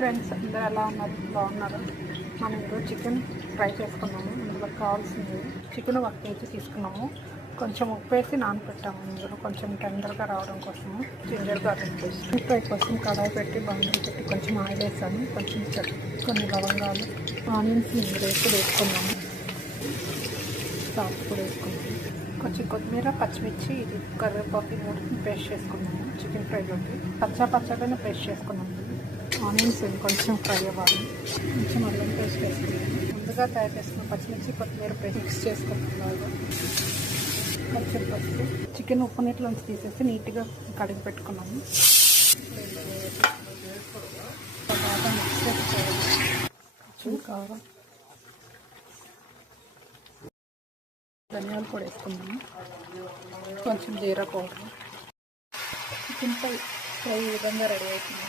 Friends అందరూ ఎలా ఉన్నారు? బాగున్నారు. మనం ఇప్పుడు చికెన్ ఫ్రై చేసుకున్నాము. ఇందులో కావాల్సింది చికెన్ 1 kg తీసుకున్నాము. కొంచెం ఉప్పు వేసి నానబెట్టాము. ఇందులో కొంచెం టెండర్గా రావడం కోసము జింజర్ గార్లిక్ పేస్ట్. ఫ్రై కోసం కడాయి పెట్టి బంగారు పెట్టి కొంచెం ఆయిల్ వేసాము. కొంచెం కొన్ని లవంగాలు, ఆనియన్స్ వేసుకున్నాము. సాల్ట్ కూడా వేసుకున్నాము. కొంచెం కొత్తిమీర, పచ్చిమిర్చి, ఇది కరివేపాకు 3 పేస్ట్ చేసుకున్నాము. చికెన్ ఫ్రైలోకి పచ్చగానే పేస్ట్ చేసుకున్నాము. ఆనియన్స్ కొంచెం ఫ్రై అవ్వాలి. కొంచెం అల్లం పేస్ట్ వేసుకున్నాము. ముందుగా తయారు చేసుకున్న పచ్చిమిర్చి, కొత్తిమీర పేస్ట్ మిక్స్ చేసుకుంటున్నాము. కొంచెం పసుపు, చికెన్ ఉప్పు నీటిలోంచి తీసేసి నీట్గా కడిగి పెట్టుకున్నాము. బాగా మిక్స్ చేసుకోవాలి. కొంచెం కారం, ధనియాలు కూడా వేసుకున్నాము. కొంచెం జీరా పౌడర్. చికెన్ ఫ్రై ఈ విధంగా రెడీ అవుతుంది.